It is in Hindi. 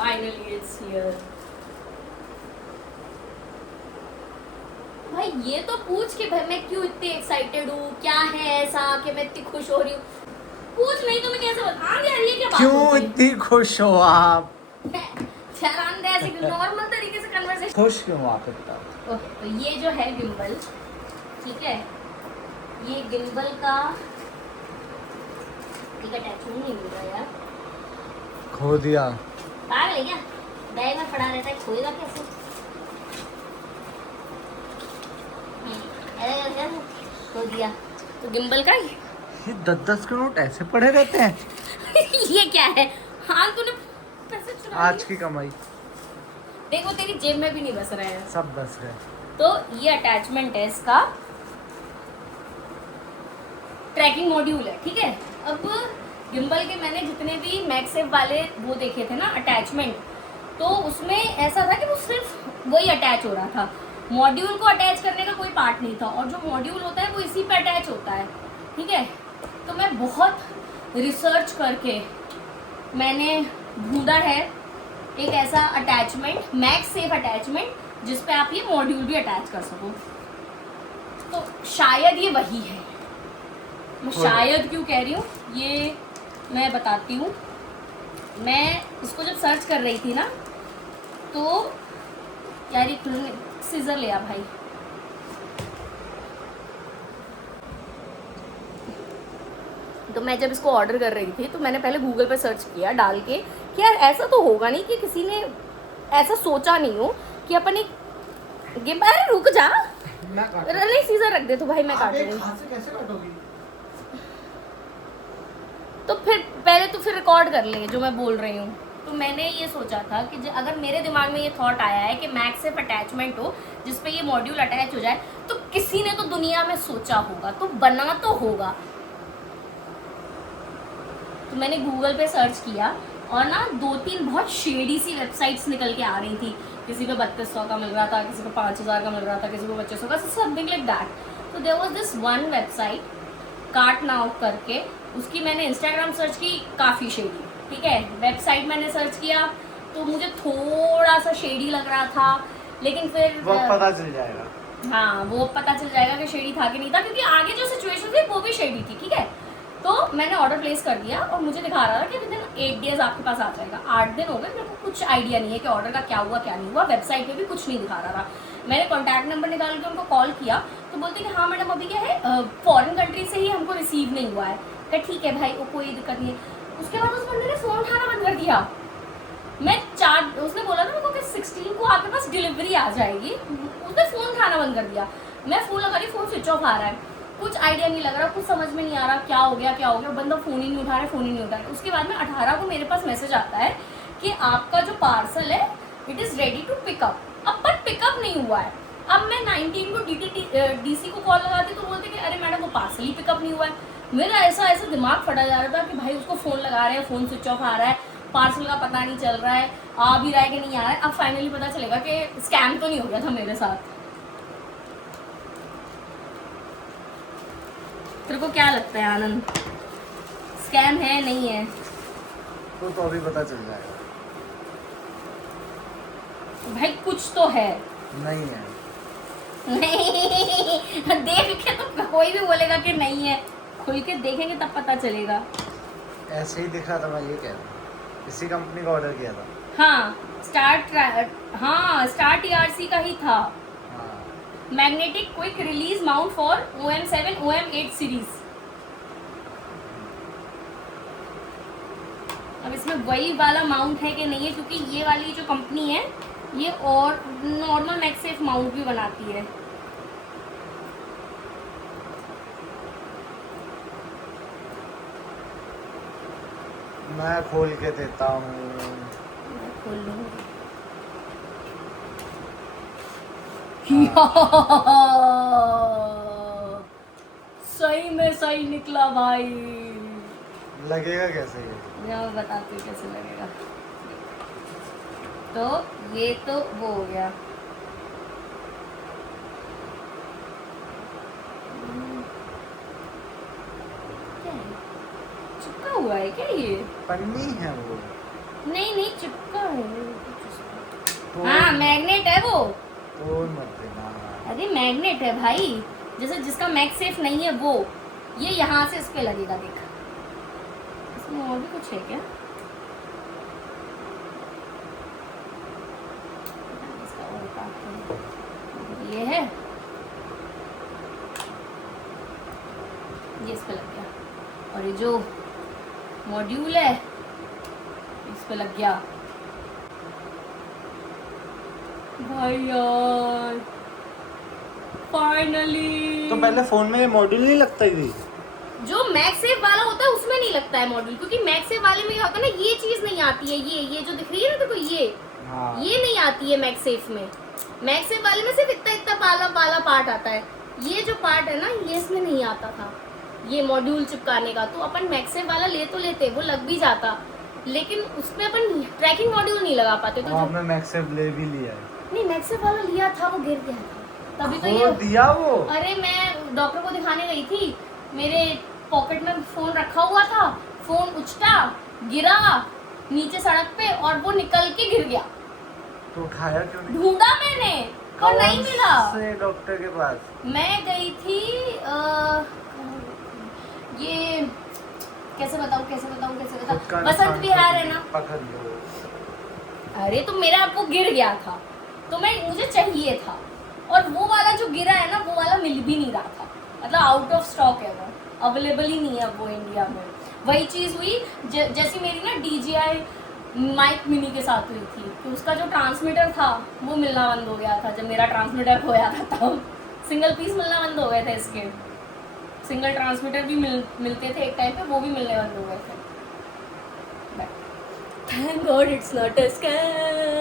Finally it's here. भाई ये तो पूछ के भाई मैं क्यों इतनी एक्साइटेड हूँ, क्या है ऐसा कि मैं इतनी खुश हो रही हूँ। पूछ नहीं तो मैं कैसे बता यार, ये क्या बात क्यों होती है? इतनी खुश हो आप? चल ऐसे नॉर्मल तरीके से कन्वर्सेशन। खुश क्यों आप इतना? ओके, तो ये जो है गिम्बल, ठीक है, ये गिम्बल का एक अटैचमेंट नहीं मिल रहा यार। खो दिया। पागल है क्या? बैग में पड़ा रहता है, खोएगा कैसे? अरे खो दिया। तो गिम्बल का ये 10-10 के नोट ऐसे पड़े रहते हैं। ये क्या है? हाँ तूने पैसे चुरा लिए। आज की कमाई देखो तेरी जेब में भी नहीं बस रहे हैं। सब बस गए। तो ये अटैचमेंट है इसका, ट्रैकिंग मॉड्यूल है, ठीक है। अब गिम्बल के मैंने जितने भी मैक्सेफ वाले वो देखे थे ना अटैचमेंट, तो उसमें ऐसा था कि वो सिर्फ वही अटैच हो रहा था, मॉड्यूल को अटैच करने का कोई पार्ट नहीं था, और जो मॉड्यूल होता है वो इसी पे अटैच होता है, ठीक है। तो मैं बहुत रिसर्च करके मैंने ढूंढा है एक ऐसा अटैचमेंट, मैक्सेफ अटैचमेंट, जिस पे आप ये मॉड्यूल भी अटैच कर सको। तो शायद ये वही है। मैं शायद क्यों कह रही हूँ ये मैं बताती हूँ। मैं इसको जब सर्च कर रही थी ना, तो यार ये सीजर ले आ भाई। तो मैं जब इसको ऑर्डर कर रही थी तो मैंने पहले गूगल पे सर्च किया डाल के कि यार ऐसा तो होगा नहीं कि किसी ने ऐसा सोचा नहीं हो कि अपन एक गेम। अरे रुक जा, नहीं सीजर रख दे तो भाई मैं काट रही हूँ। कैसे काटोगी? तो फिर पहले तो फिर रिकॉर्ड कर ले जो मैं बोल रही हूँ। तो मैंने ये सोचा था कि अगर मेरे दिमाग में ये थॉट आया है कि मैक्सेफ अटैचमेंट हो जिस पे ये मॉड्यूल अटैच हो जाए, तो किसी ने तो दुनिया में सोचा होगा, तो बना तो होगा। तो मैंने गूगल पे सर्च किया और ना 2-3 बहुत शेडी सी वेबसाइट्स निकल के आ रही थी। किसी पे 3200 का मिल रहा था, किसी पे 5000 का मिल रहा था, किसी पे 2500 का, समथिंग लाइक दैट। तो there was this one website cart now करके, उसकी मैंने इंस्टाग्राम सर्च की, काफ़ी शेडी, ठीक है। वेबसाइट मैंने सर्च किया तो मुझे थोड़ा सा शेडी लग रहा था, लेकिन फिर वो पता चल जाएगा। हाँ वो पता चल जाएगा कि शेडी था कि नहीं था, क्योंकि आगे जो सिचुएशन थी वो भी शेडी थी, ठीक है। तो मैंने ऑर्डर प्लेस कर दिया और मुझे दिखा रहा था कि विदिन 8 डेज आपके पास आ जाएगा। 8 दिन हो गए, मेरे को कुछ आइडिया नहीं है कि ऑर्डर का क्या हुआ क्या नहीं हुआ, वेबसाइट पे भी कुछ नहीं दिखा रहा था। मैंने कॉन्टैक्ट नंबर निकाल के उनको कॉल किया तो बोलते कि हाँ मैडम अभी क्या है, फॉरेन कंट्री से ही हमको रिसीव नहीं हुआ है। क्या ठीक है भाई, वो कोई दिक्कत नहीं है। उसके बाद उस बंदे ने फ़ोन उठाना बंद कर दिया। उसने बोला था मेरे को कि 16 को आपके पास डिलीवरी आ जाएगी, उसने फ़ोन उठाना बंद कर दिया। मैं फ़ोन लगा रही, फ़ोन स्विच ऑफ आ रहा है, कुछ आइडिया नहीं लग रहा, कुछ समझ में नहीं आ रहा क्या हो गया, बंदा फ़ोन ही नहीं उठा रहा है, फ़ोन ही नहीं उठा रहा है। उसके बाद में 18 को मेरे पास मैसेज आता है कि आपका जो पार्सल है it is ready to pickup. अब पर पिकअप नहीं हुआ है। अब मैं 19 को डीसी को कॉल लगाती तो बोलते कि अरे मैडम वो पार्सल ही पिकअप नहीं हुआ है। मेरा ऐसा दिमाग फटा जा रहा था कि भाई उसको फ़ोन लगा रहे हैं, फ़ोन स्विच ऑफ आ रहा है, पार्सल का पता नहीं चल रहा है, आ भी रहा है कि नहीं आ रहा है। अब फाइनली पता चलेगा कि स्कैम तो नहीं हो गया था मेरे साथ। तेरे को क्या लगता है आनंद, स्कैम है नहीं है? तो अभी पता चल जाएगा। भाई कुछ तो है। नहीं है। नहीं देख के तो कोई भी बोलेगा कि नहीं है, खुल के देखेंगे तब पता चलेगा। ऐसे ही दिखा था, मैं ये कह रहा हूँ इसी कंपनी का ऑर्डर किया था। हाँ स्टार TRC का ही था। Magnetic quick release mount for OM7 OM8 series. अब इसमें वही वाला माउंट है कि नहीं है, क्योंकि ये वाली जो कंपनी है ये और नॉर्मल मैक्सेफ माउंट भी बनाती है। मैं खोल के देता हूँ। खोल लो। सही में सही निकला भाई। लगेगा कैसे ये? मैं बताती हूँ कैसे लगेगा। तो ये तो वो हो गया। क्या है? चिपका हुआ है क्या ये? पन्नी है वो। नहीं नहीं चिपका है। तो हाँ मैग्नेट है वो। तो मत देना। अरे मैग्नेट है भाई, जैसे जिसका मैग सेफ नहीं है वो, ये यहाँ से इस पे लगेगा देख। इसमें और भी कुछ है क्या? इसका और part है। ये है, ये इस पे लग गया। और ये जो मॉड्यूल है इस पे लग गया। भाई यार फाइनली। तो पहले फोन में ये मॉड्यूल नहीं लगता ही थी? जो मैगसेफ वाला होता है उसमें नहीं लगता है मॉड्यूल, क्योंकि मैगसेफ वाले में क्या होता है ना, ये चीज नहीं आती है। ये जो दिख रही है ना देखो, हाँ। ये नहीं आती है मैगसेफ में। मैगसेफ वाले में सिर्फ इतना इतना वाला पार्ट आता है। ये जो पार्ट है ना, ये इसमें नहीं आता था, ये मॉड्यूल चिपकाने का। तो अपन मैगसेफ वाला ले तो लेते, वो लग भी जाता, लेकिन उसमें अपन ट्रैकिंग मॉड्यूल नहीं लगा पाते। तो आपने मैक्सेफ ले भी लिया है? नहीं, मैगसेफ वाला लिया था, वो गिर गया था तभी तो वो ये दिया वो। अरे मैं डॉक्टर को दिखाने गई थी, मेरे पॉकेट में फोन रखा हुआ था, फोन उछटा, गिरा नीचे सड़क पे और वो निकल के गिर गया। तो उठाया क्यों नहीं? ढूंढा मैंने और नहीं मिला। से डॉक्टर के पास? मैं गई थी ये कैसे बताऊं बसंत विहार है ना, पकड़ लो। अरे तो मेरा वो गिर गया था, तो मुझे चाहिए था, और वो वाला जो गिरा है ना, वो वाला मिल भी नहीं रहा था, मतलब आउट ऑफ स्टॉक है, वो अवेलेबल ही नहीं है वो इंडिया में। वही चीज़ हुई जैसी मेरी ना DJI माइक मिनी के साथ हुई थी, कि उसका जो ट्रांसमीटर था वो मिलना बंद हो गया था। जब मेरा ट्रांसमीटर खोया था तब सिंगल पीस मिलना बंद हो गए थे इसके। सिंगल ट्रांसमीटर भी मिलते थे एक टाइम पे, वो भी मिलने बंद हो गए थे। Thank God it's not a scam.